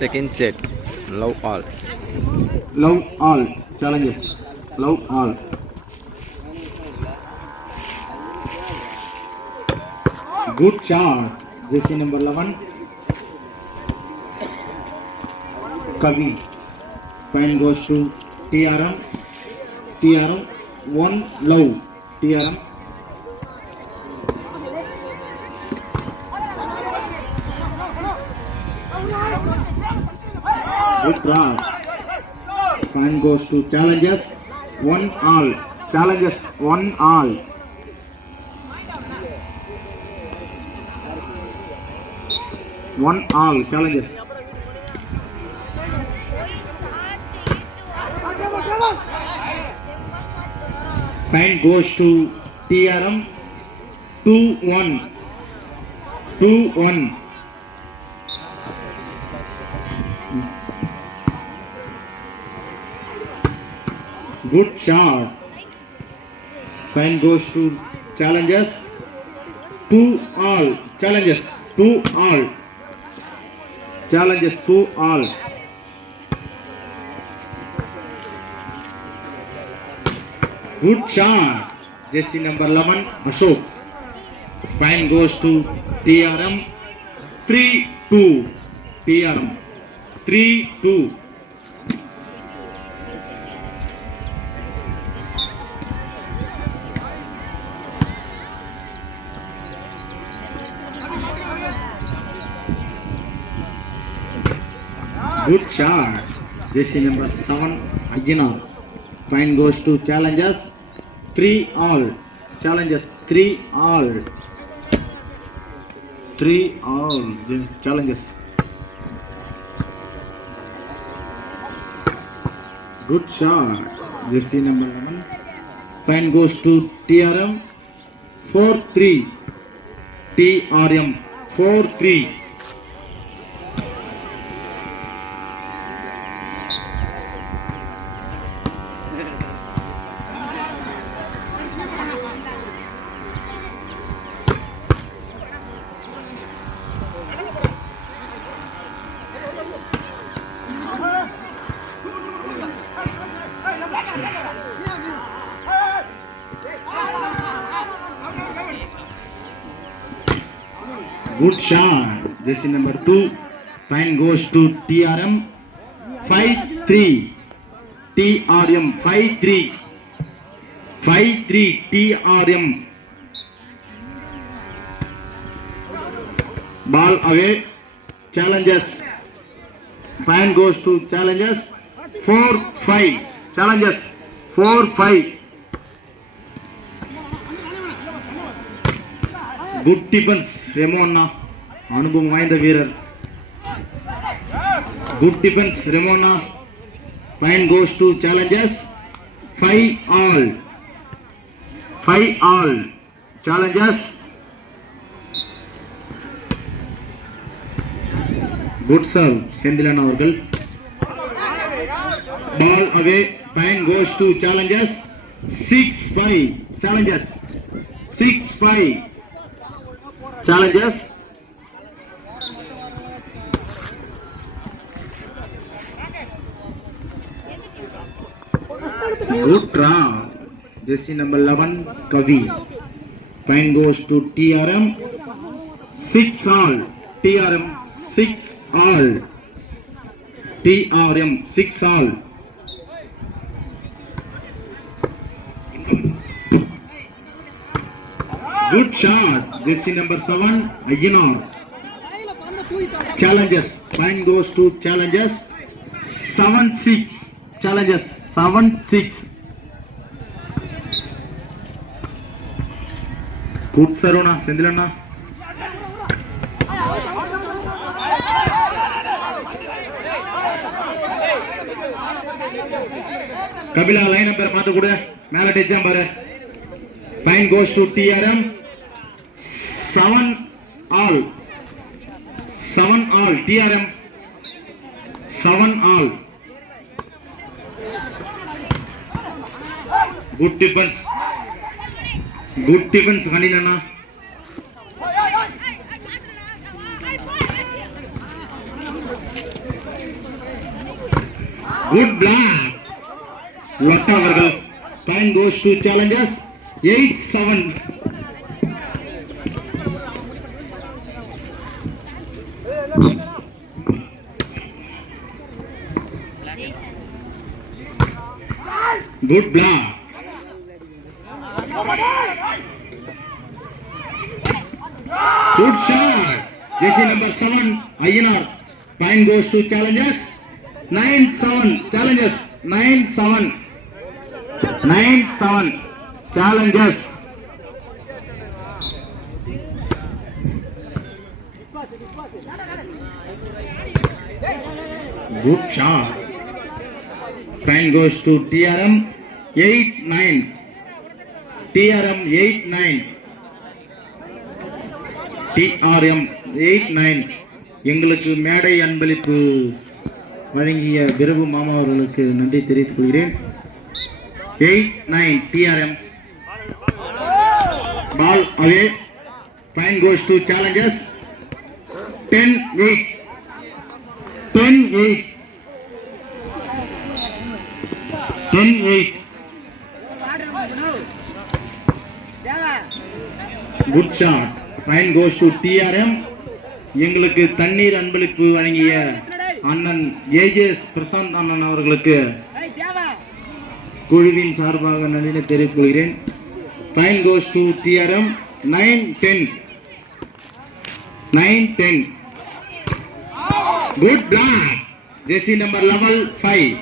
Second set. Love all. Love all challenges. Love all. Good shot. Jersey number 11. Kavi. Point goes to TRM. TRM. One love. TRM. Good draw. Point goes to challenges. One all. Challenges. One all. One all challenges. Point goes to TRM. 2-1. 2-1. Good shot. Point goes to challenges. 2 all. Challenges. 2 all. Challenges 2 all. Good shot. Jersey number 11 Ashok. Point goes to TRM. 3-2. TRM. 3-2. Good shot. Jersey number 7 Ajina. Point goes to challenges. 3 all. Challenges 3 all. 3 all. Challenges. Good shot. Jersey number 11. Point goes to TRM. 4-3. TRM 4-3. Good shot. Jersey number 2. Point goes to TRM. 5-3. TRM 5-3. 5-3 TRM. Ball away. Challenges. Point goes to challenges. 4-5. Challenges 4-5. Good defense Remona. அனுபவம் வாய்ந்த வீரர். Good defense Remona. Point goes to challenges. 5 all. 5 all. Challenges. Good serve Senthilan அவர்கள். Ball away. Point goes to challenges. 6-5. Challenges 6-5. Challenges. Good draw. Jersey number 11 Kavi. Point goes to TRM. 6 all. TRM 6 all. TRM 6 all. Good shot. Jersey number 7 Ajinor. Challenges. Point goes to challenges. 7-6. Challenges 7-6. Good Sarona Sendilana. Kabila line number மாத்த கூட மேல டச்சம் பாரு. Point goes to TRM. 7 all. 7 all. TRM 7 all. Good defense. Good defense Vanilana. Good block. Lotta அவர்கள். Point goes to challengers. 8-7. Good block. Good shot. Jersey number 7, Ayyanar. Point goes to challengers. 9-7. Challengers. 9-7. 9-7. Challengers. Good shot. Point goes to TRM. 8-9. TRM 8-9. TRM 8-9. எங்களுக்கு மேடை அன்பளிப்பு வழங்கிய பிரபு மாமா அவர்களுக்கு நன்றி தெரிவித்துக் கொள்கிறேன். 8-9 TRM. Ball away. Point goes to challengers. 10-8. 10-8. 10-8. Good shot. Point goes to TRM. எங்களுக்கு தண்ணீர் அன்பளிப்பு வழங்கிய அண்ணன் ஏஜேஎஸ் பிரசாந்த் அண்ணன் அவர்களுக்கு குழுவின் சார்பாக நன்றி தெரிவித்துக் கொள்கிறேன். Point goes to TRM. 9-10. 9-10. Good block. Jersey number 5.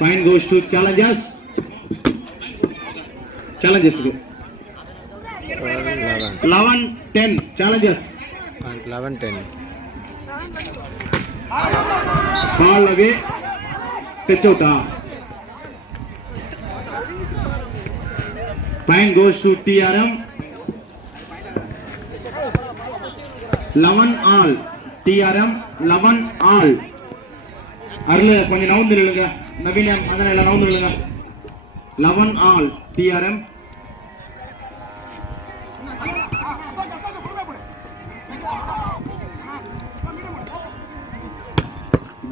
Point goes to challengers. Challengers. 11-10. Challengers. 11-10. Ball away. Touch out. Point goes to TRM. 11 all. TRM 11 all. அருள் கொஞ்சம் நவுந்து நில்லுங்க. நவீன அதனால எல்லாம் நவுந்து நில்லுங்க. 11 all. TRM.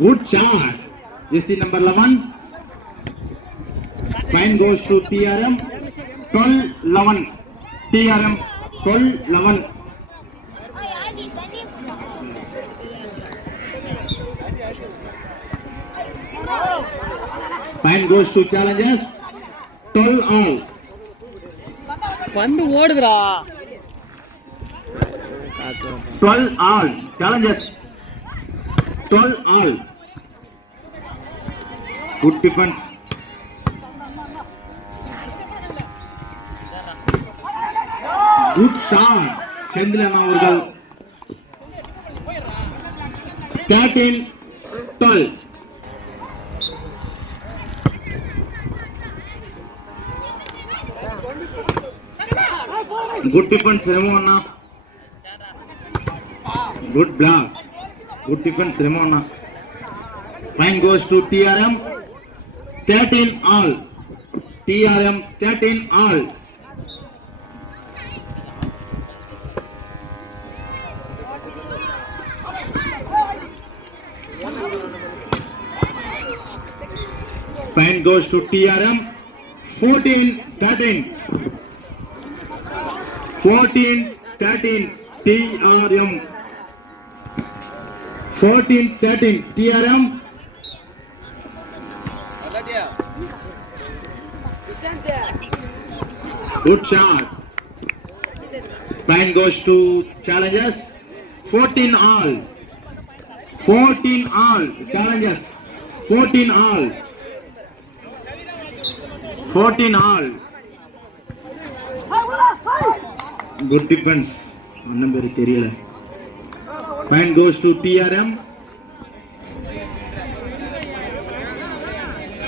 Good shot. Jersey number 11. Point goes to TRM. 12-11. TRM 12-11. Point goes to challengers. 12 all. வந்து ஓடுதுடா. 12 all. Challengers. 12 all. Good defense. Good shot. Senthilan அவர்கள். 13-12. Good defense, Ramona. Good block. Good defense, Ramona. Point goes to TRM. 13 all. TRM 13 all. Point goes to TRM. 14-13. 14-13 TRM. 14-13 TRM. Good shot. Point goes to challengers. 14 all. 14 all. Challengers. 14 all. 14 all. Good defense. Number தெரியல. Point goes to TRM.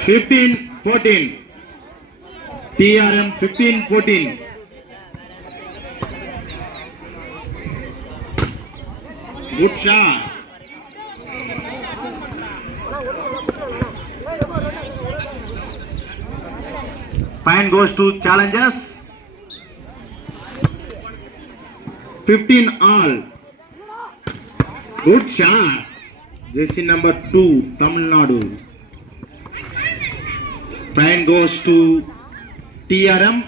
15-14. TRM 15-14. Good shot. Point goes to challengers. 15 all. Good shot. Jersey number 2, Tamil Nadu. Point goes to TRM.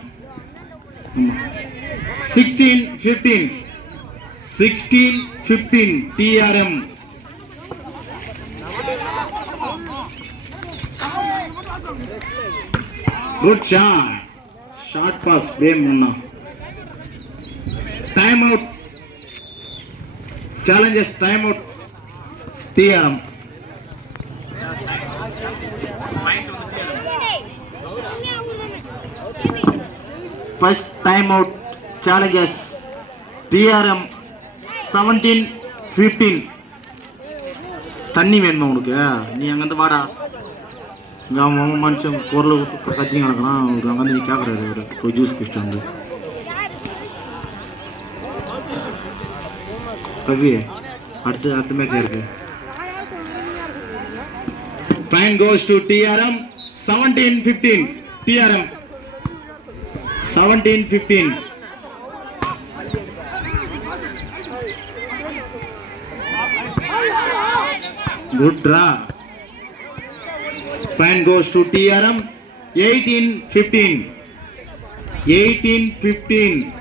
16-15. 16-15 TRM. Good shot. Short pass. Game Munna. Time out. Challenges. Time out. TRM. First time out. Challenges. TRM 17-15. தண்ணி வேணுமா உனக்கு? நீ அங்கேருந்து வாடா. இங்கே அவன் மனுஷன் பொருளை விட்டு கத்தி கிடக்குறான். அவர் அங்கேருந்து நீ கேட்குறாரு. அவர் போய் ஜூஸ் குடிச்சிட்டு வந்து கவி அடுத்த மேட்ச் இருக்கு. Point goes to TRM 17-15. TRM 17-15. Good draw. Point goes to TRM 18-15. 18-15.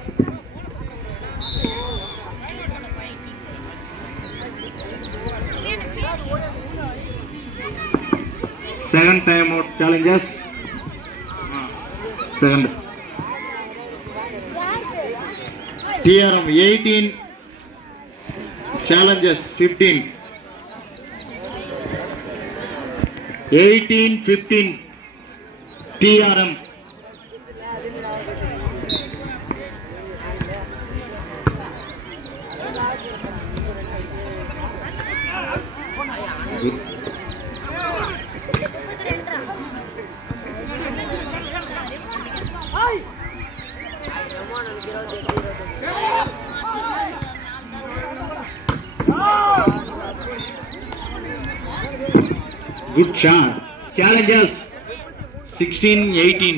Second time out challenges. Second. TRM 18. Challenges 15. 18-15 TRM. Good shot. Challenges 16-18.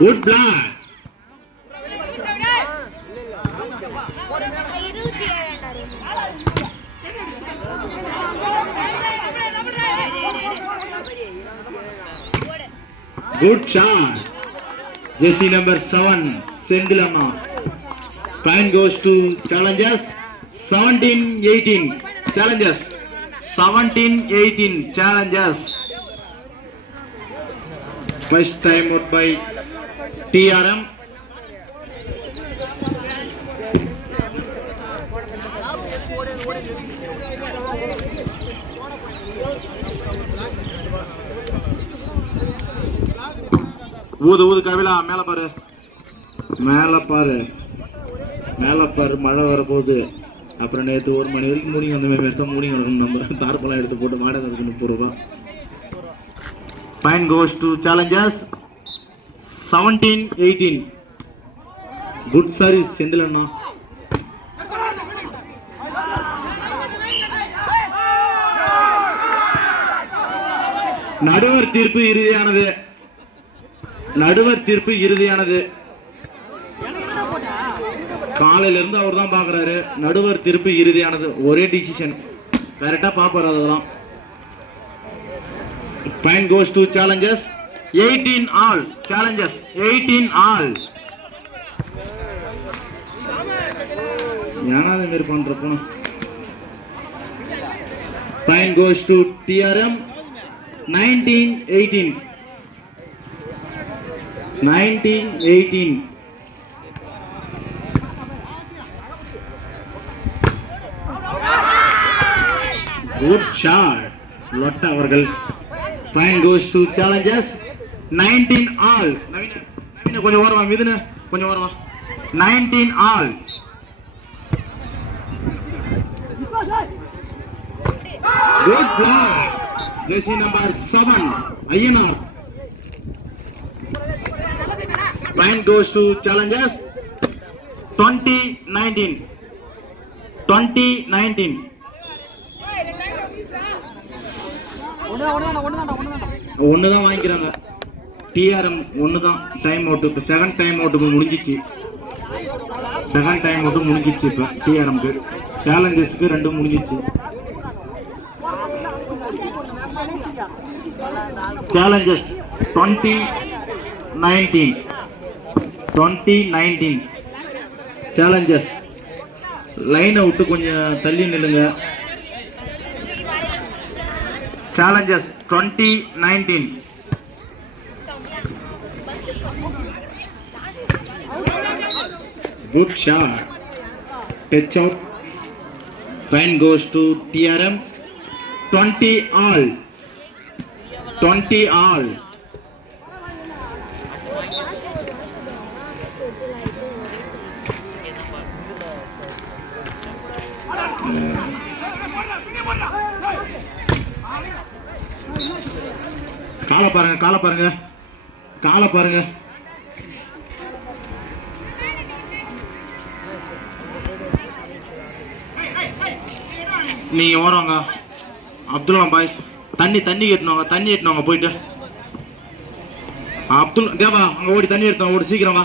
Good block. Good shot. Jersey number 7, Sendilama. Point goes to challengers 17-18. Challengers 17-18. Challengers. First time out by TRM. ஊது கவிலா மேல பாரு, மேல பாரு, மேல பாரு. மழை வரப்போகுது. அப்புறம் நேற்று 1 மணி வரைக்கும் மூடிங்க அந்த மாதிரி எடுத்தால் மூடிங்க இருக்கணும். நம்ம தார்ப்பெல்லாம் எடுத்து போட்டு வாடகை இருக்கு 30 ரூபா. Point goes to challengers 17-18. Good service செந்திலண்ணா. நடுவர் தீர்ப்பு இறுதியானது. நடுவர் தீர்ப்பு இறுதியானது. காலையில இருந்து அவர் தான் பாக்குறாரு. நடுவர் தீர்ப்பு இறுதியானது. ஒரே டிசிஷன். கரெக்டா பாப்பாரு அதெல்லாம். Point goes to challengers 18 all. Challengers 18 all. ஏன்னா அது மாதிரி பண்றப்போ. Point goes to TRM 19-18. 19-18. Good shot. Lotta அவர்கள். Point goes to challengers 19 all. நவீன கொஞ்சம் ஓரமா, மிதுன கொஞ்சம் ஓரமா. 19 all. Good block. Jersey number 7, INR. Point goes to Challengers. 2019. 2019. ஒண்ணுதான் வாங்கிக்கிறாங்க. டிஆர்எம் ஒண்ணுதான் டைம் அவுட். இப்ப செகண்ட் டைம் அவுட் முடிஞ்சிச்சு. செகண்ட் டைம் அவுட் முடிஞ்சிச்சு. இப்ப டிஆர்எம்க்கு சேலஞ்சர்ஸ்க்கு ரெண்டும் முடிஞ்சிச்சு. சேலஞ்சர்ஸ் 2019 சேலஞ்சர்ஸ் லைனை விட்டு கொஞ்சம் தள்ளி நில்லுங்க. சேலஞ்சர்ஸ் 2019. Good shot. Touch out. Point goes to TRM. 20 all. 20 all. காலை பாருங்க, காலை பாருங்க, காலை பாருங்க. நீங்க ஓரங்க அப்துல் பாய்ஸ். தண்ணி கட்டணுங்க, தண்ணி கட்டணுங்க போயிட்டு. அப்துல் தேவா அங்க ஓடி தண்ணி எடுத்தோம், ஓடி சீக்கிரம் வா.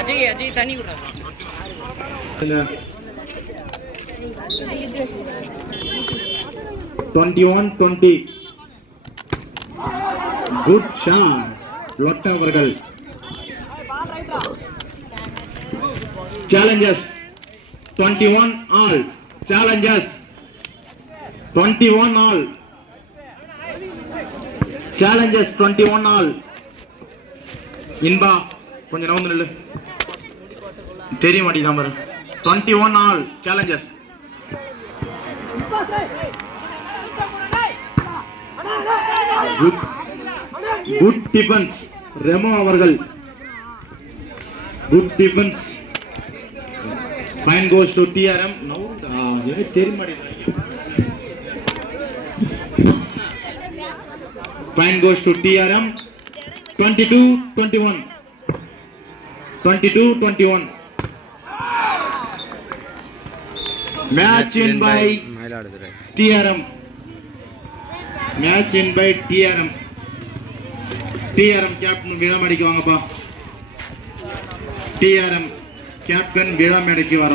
அஜய் தண்ணி விடுறா. 21-20. குட் ஷாட் லொட்டா அவர்கள். Challengers 21 all. Challengers 21 all. Challengers 21 all. Inba கொஞ்சம் நவுந்து நில்லு, தெரிய மாட்டேங்குதா பாரு. 21 all challengers. Good defence Remo அவர்கள். Good defence. Fine goes to TRM. எனக்கு தெரிய மாட்டேங்குது. Fine goes to TRM. 22-21. 22-21. Match in by TRM. Match in by TRM. TRM captain விழாமேடைக்கு வாங்கப்பா. TRM கேப்டன் விழாமேடைக்கு வர